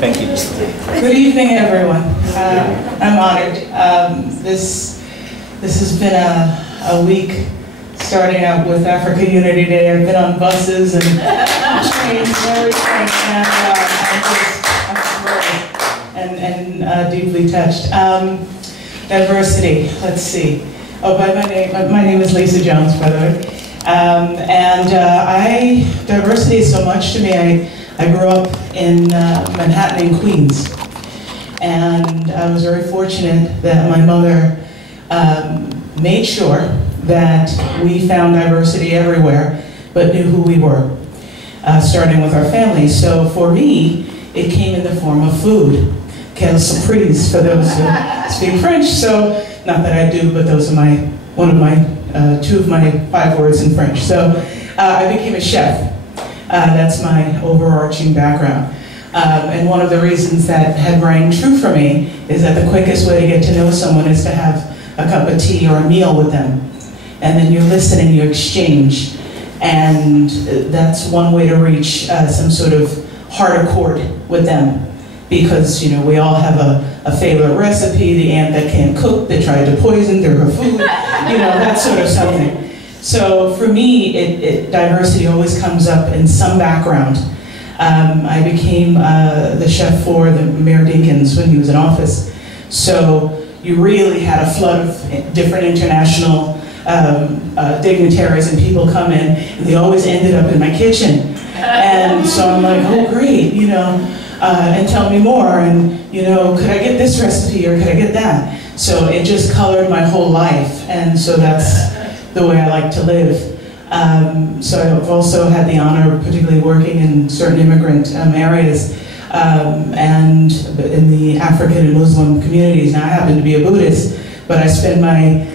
Thank you. Good evening, everyone. I'm honored. This has been a week starting out with Africa Unity Day. I've been on buses and trains and everything, and I'm thrilled and deeply touched. Diversity. Let's see. Oh, my name is Lisa Jones, by the way. Diversity is so much to me. I grew up in Manhattan and Queens, and I was very fortunate that my mother made sure that we found diversity everywhere, but knew who we were, starting with our family. So for me, it came in the form of food. Quelle surprise for those who speak French. So, not that I do, but those are two of my 5 words in French. So I became a chef. That's my overarching background. And one of the reasons that had rang true for me is that the quickest way to get to know someone is to have a cup of tea or a meal with them. And then you listen and you exchange. And that's one way to reach some sort of heart accord with them. Because, you know, we all have a favorite recipe, the aunt that can't cook, that tried to poison her food, you know, that sort of something. So for me, diversity always comes up in some background. I became the chef for the Mayor Dinkins when he was in office. So you really had a flood of different international dignitaries and people come in, and they always ended up in my kitchen. And so I'm like, oh great, you know, and tell me more, and you know, could I get this recipe or could I get that? So it just colored my whole life, and so that's the way I like to live. So I've also had the honor of particularly working in certain immigrant areas and in the African and Muslim communities. Now I happen to be a Buddhist, but I spend my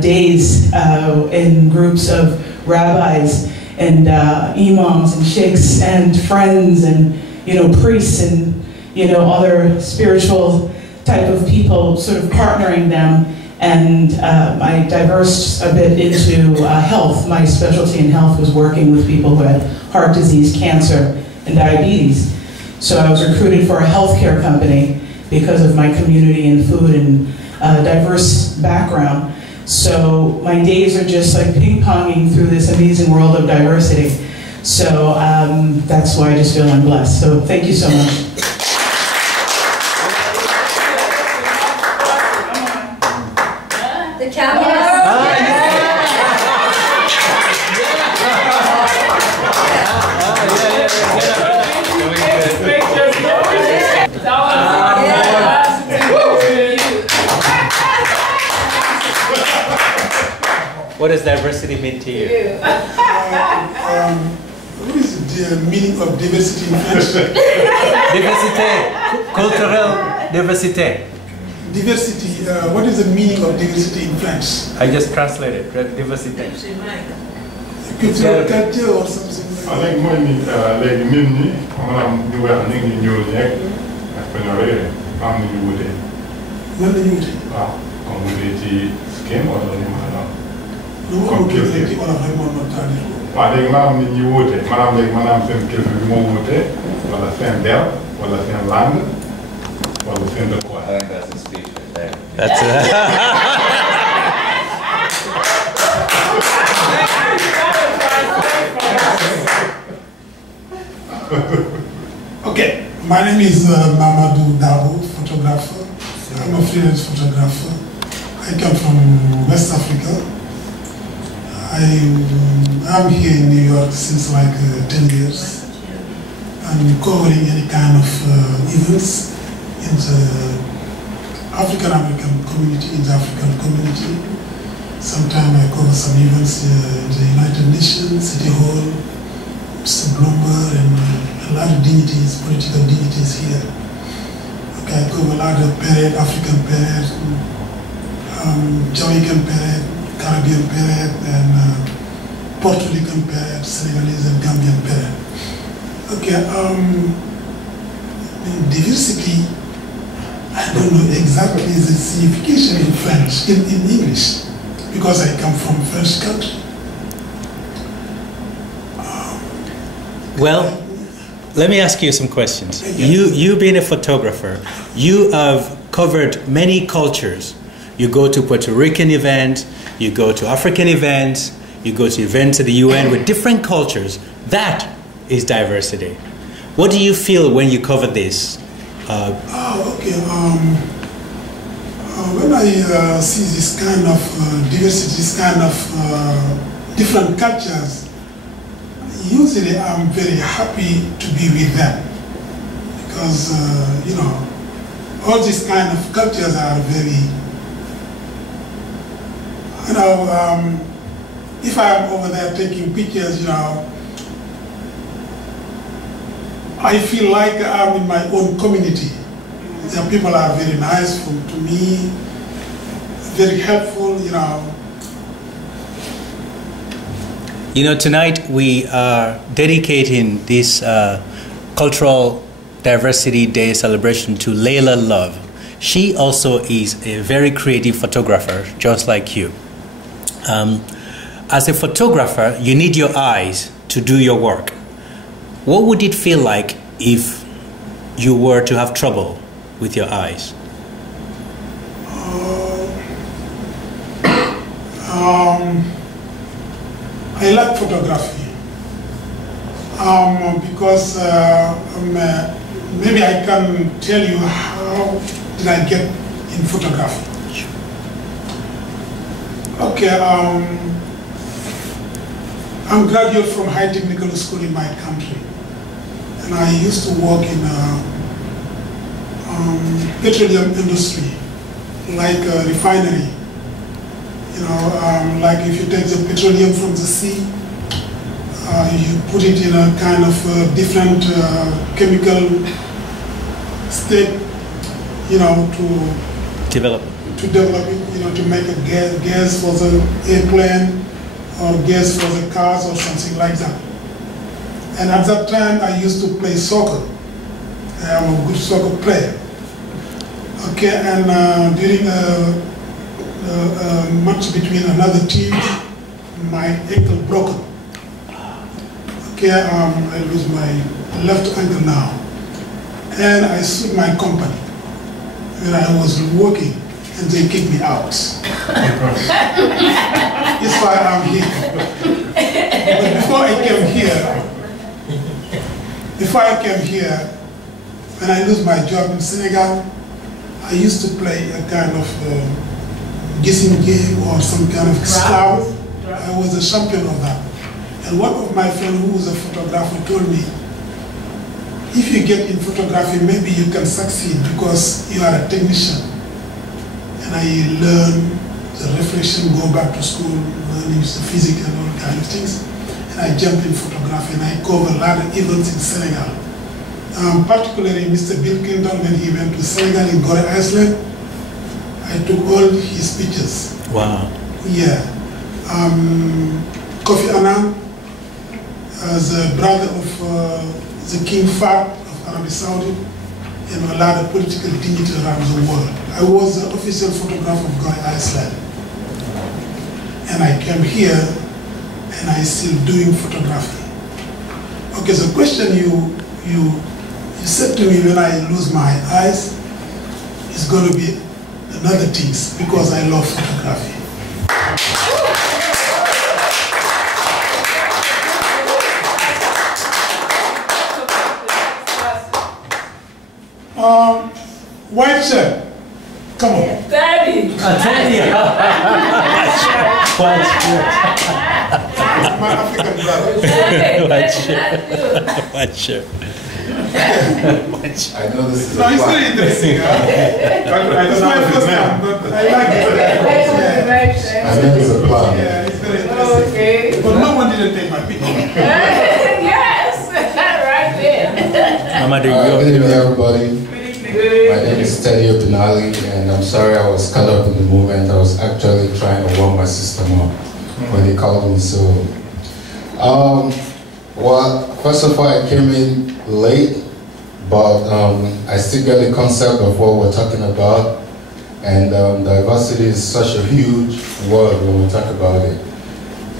days in groups of rabbis and imams and sheikhs and friends and, you know, priests and, you know, other spiritual type of people, sort of partnering them. And I diversed a bit into health. My specialty in health was working with people who had heart disease, cancer, and diabetes. So I was recruited for a healthcare company because of my community and food and diverse background. So my days are just like ping-ponging through this amazing world of diversity. So that's why I just feel I'm blessed. So thank you so much. The camera. What does diversity mean to you? What is the meaning of diversity in French? Diversité, cultural diversité. Diversity, what is the meaning of diversity in French? I just translated, diversité. Cultural culture or something? I think when like mini, I'm doing new neck, espagnol, I'm new with it. When the youth? I'm with the skin or something. No one would do anything on a high moment. I think I'm new with it. I'm saying, kids with more with it, or the same bell, or the same land, or the same the I think that's a speech right there. That's Okay, my name is Mamadou Dabo, photographer. I'm a freelance photographer. I come from West Africa. I'm here in New York since like 10 years. I'm covering any kind of events in the African American community, in the African community. Sometimes I cover some events in the United Nations, City Hall, Mr. Bloomberg, and a lot of dignities, political dignities here. Okay, I cover a lot of parade, African parade, Jamaican parade, Caribbean parade, and Puerto Rican parade, Senegalese and Gambian parade. Okay, diversity, I don't know exactly the signification in French, in English, because I come from French country. well, Let me ask you some questions. You being a photographer, you have covered many cultures. You go to Puerto Rican events, you go to African events, you go to events at the UN with different cultures. That is diversity. What do you feel when you cover this? When I see this kind of diversity, this kind of different cultures, usually I'm very happy to be with them. Because, you know, all these kind of cultures are very, you know, if I'm over there taking pictures, you know, I feel like I'm in my own community. The people are very nice to me, very helpful, you know. You know, tonight we are dedicating this Cultural Diversity Day celebration to Layla Love. She also is a very creative photographer, just like you. As a photographer, you need your eyes to do your work. What would it feel like if you were to have trouble with your eyes? I like photography because maybe I can tell you how did I get in photography. Okay, I'm graduate from High Technical School in my country, and I used to work in petroleum industry, like a refinery. You know, like if you take the petroleum from the sea, you put it in a kind of different chemical state, you know, to develop it, you know, to make a gas for the airplane or gas for the cars or something like that. And at that time, I used to play soccer. I'm a good soccer player. Okay, and during a match between another team, my ankle broken. Okay, I lose my left ankle now. And I sued my company. And I was working, and they kicked me out. That's why I'm here. But before I came here, when I lose my job in Senegal, I used to play a kind of guessing game or some kind of scout. I was a champion of that. And one of my friends who was a photographer told me, if you get in photography, maybe you can succeed because you are a technician. And I learned the reflection, go back to school, learning the physics and all kind of things. And I jumped in photography and I covered a lot of events in Senegal. Particularly Mr. Bill Clinton, when he went to Senegal in Gorée Island, I took all his pictures. Wow. Yeah. Kofi Annan, the brother of the King Fahd of Arabia Saudi, and a lot of political dignity around the world. I was the official photographer of Gorée Island. And I came here, and I still doing photography. Okay, the question you said to me when I lose my eyes is going to be another things because I love photography. White shirt. Come on. Daddy. White shirt. My African brother. White shirt. White shirt. I know this is No, it's very interesting. It's my first time, but I like it. I know it's a plan. Yeah, it's very interesting. Okay. But no one didn't take my picture. Yes, right there. Good evening, everybody. My name is Teddy Obinali, and I'm sorry I was caught up in the movement. I was actually trying to warm my system up when they called me. So, well, first of all, I came in late, but I still get the concept of what we're talking about. And diversity is such a huge word when we talk about it.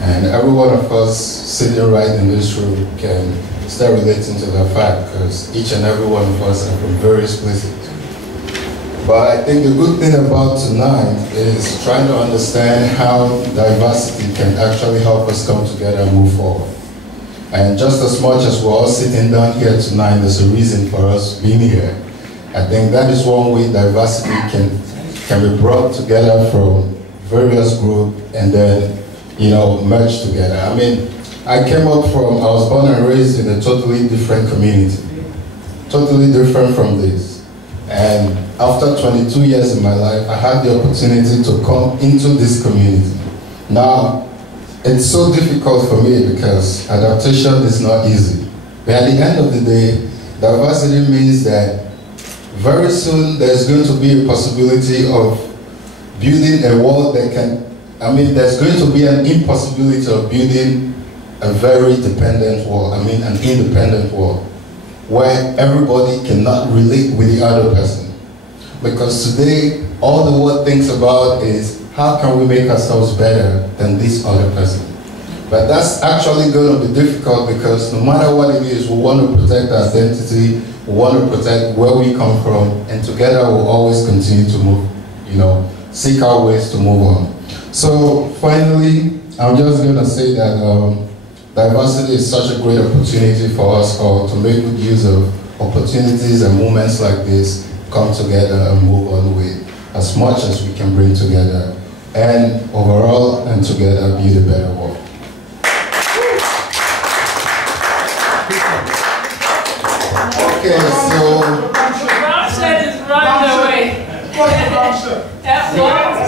And every one of us sitting right in this room can start relating to that fact, because each and every one of us have been very explicit. But I think the good thing about tonight is trying to understand how diversity can actually help us come together and move forward. And just as much as we're all sitting down here tonight, there's a reason for us being here. I think that is one way diversity can be brought together from various groups and then, merge together. I mean, I was born and raised in a totally different community, totally different from this. And after 22 years in my life, I had the opportunity to come into this community. Now, it's so difficult for me because adaptation is not easy. But at the end of the day, diversity means that very soon there's going to be a possibility of building a world that there's going to be an impossibility of building a very dependent world, an independent world, where everybody cannot relate with the other person. Because today, all the world thinks about is, how can we make ourselves better than this other person? But that's actually going to be difficult because no matter what it is, we want to protect our identity, we want to protect where we come from, and together we'll always continue to move, seek our ways to move on. So finally, I'm just going to say that diversity is such a great opportunity for us all to make good use of opportunities and moments like this, come together and move on with as much as we can bring together, and overall and together build a better world. Okay, so Brown shirt is running away.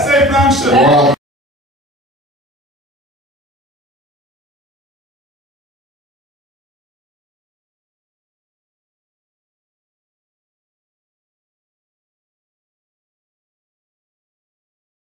Say brown shirt. Well,